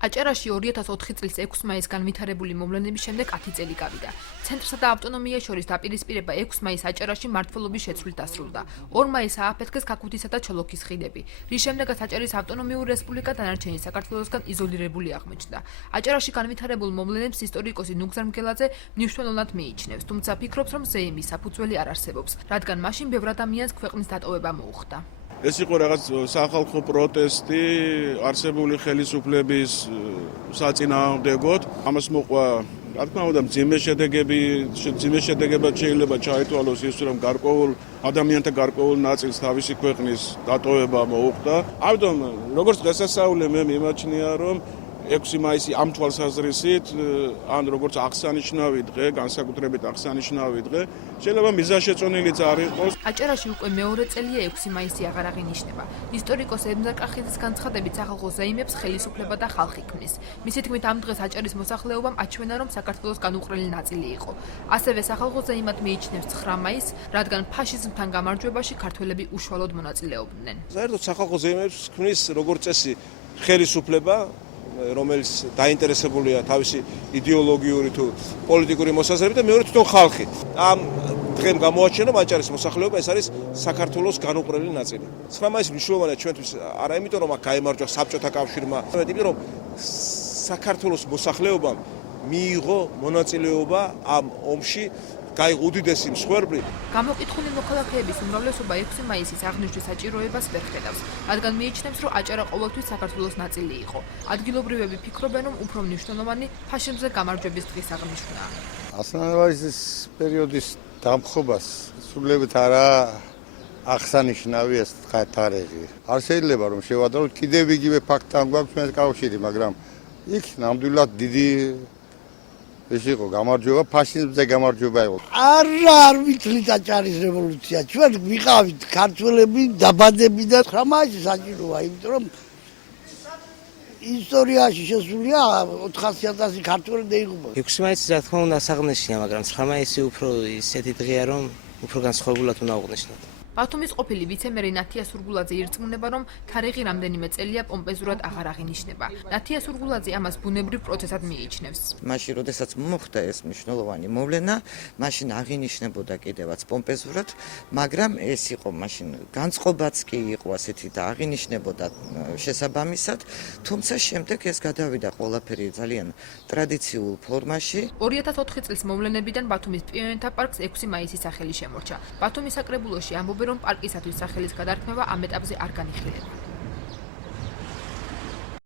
აჭარაში 2004 წლის 6 მაისს განვითარებული მოვლენების შემდეგ 10 წელი გავიდა. ცენტრსა და ავტონომიას შორის დაპირისპირება 6 მაისს აჭარაში მმართველობის შეცვლით დასრულდა. 2 მაისს ააფეთქეს ქაქუთისა და ჩოლოქის ხიდები, რის შემდეგაც აჭარის ავტონომიური რესპუბლიკა დანარჩენი საქართველოსგან იზოლირებული აღმოჩნდა. აჭარაში განვითარებულ მოვლენებს ისტორიკოსი ნუგზარ მგელაძე მნიშვნელოვნად მიიჩნევს, თუმცა ფიქრობს, რომ ზეიმის საფუძველი არ არსებობს, რადგან მაშინ ბევრ ადამიანს ქვეყნის დატოვება მოუხდა. ეს იყო რაღაც სახალხო პროტესტი არსებული ხელისუფლების საწინააღმდეგოდ. ამას მოყვა, რა თქმა უნდა, მძიმე შედეგებად შეიძლება ჩაითვალოს ის, რომ გარკვეულ ადამიანთა გარკვეულ ნაწილს თავისი ქვეყნის დატოვება მოუხდა. ამიტომ, როგორც დღესასწაული მე მიმაჩნია, რომ 6 მაისი ამ თვალსაზრისით, ან როგორც აღსანიშნავი დღე, განსაკუთრებით აღსანიშნავი დღე, შეიძლება მიზანშეწონილიც არ იყოს. აჭარაში უკვე მეორე წელია 6 მაისი აღარ აღინიშნება. ისტორიკოს ემზარ კახიძის განცხადებით, სახალხო ზეიმებს ხელისუფლება და ხალხი ქმნის. მისი თქმით, ამ დღეს აჭარის მოსახლეობამ აჩვენა, რომ საქართველოს განუყრელი ნაწილი იყო. ასევე სახალხო ზეიმად მიიჩნევს 9 მაისს, რადგან ფაშიზმთან გამარჯვებაში ქართველები უშუალოდ მონაწილეობდნენ. საერთოდ სახალხო ზეიმებს ქმნის როგორც წესი ხელისუფლება, რომელიც დაინტერესებულია თავისი იდეოლოგიური თუ პოლიტიკური მოსაზრებით და მეორე თვითონ ხალხი. ამ დღემ გამოაჩინა, რომ აჭარის მოსახლეობა ეს არის საქართველოს განუყრელი ნაწილი. 9 მაისი მნიშვნელოვანია ჩვენთვის არა იმიტომ, რომ აქ გაიმარჯვა საბჭოთა კავშირმა, არამედ იმიტომ, რომ საქართველოს მოსახლეობამ მიიღო მონაწილეობა ამ ომში, გაიღო უდიდესი მსხვერპლი. გამოყითხული მოქალაქეების უმრავლესობა 6 მაისის აღნიშვნის საჭიროებას ვერ ხედავს, რადგან მიიჩნევს, რომ აჭარა ყოველთვის საქართველოს ნაწილი იყო. ადგილობრივები ფიქრობენ, რომ უფრო მნიშვნელოვანი ფაშიზმზე გამარჯვების დღის აღნიშვნაა. ასლანავარის პერიოდის დამხობას სრულებით არა აღსანიშნავი ეს თარიღი. არ შეიძლება რომ შევადაროთ კიდევ იგივე ფაქტთან გვაქვს მე კავშირი, მაგრამ იქ ნამდვილად დიდი ეს იყო გამარჯვება, ფაშიზმზე გამარჯვება იყო. არ ვიცით აჭარის რევოლუცია. ჩვენ ვიყავით ქართველები, დაბადები და 9 მაისი საჭიროა, იმიტომ რომ ისტორიაში შესულია 400,000 ქართველი დაიღუპა. 6 მაისი რა თქმა უნდა აღნიშნია, მაგრამ 9 მაისი უფრო ისეთი დღეა, რომ უფრო განსხვავებულად უნდა აღნიშნოთ. ბათუმის ყოფილი ვიცემერი ნათია სურგულაძე ირწმუნება, რომ თარიღი რამდენიმე წელია პომპეზურად აღარ აღინიშნება. ნათია სურგულაძე ამას ბუნებრივ პროცესად მიიჩნევს. მაშინ, როდესაც მოხდა ეს მნიშვნელოვანი მოვლენა, მაშინ აღინიშნებოდა კიდევაც პომპეზურად, მაგრამ ეს იყო მაშინ განწყობაც კი იყო ასეთი და აღინიშნებოდა შესაბამისად, თუმცა შემდეგ ეს გადავიდა ყველაფერი ძალიან ტრადიციულ ფორმაში. 2004 წლის მოვლენებიდან ბათუმის პიონერთა პარკს 6 მაისის სახელი შემორჩა. ბათუმის საკრებულოში ამბობენ, რომ პარკისათვის სახელის გადარქმევა ამ ეტაპზე არ განიხილება.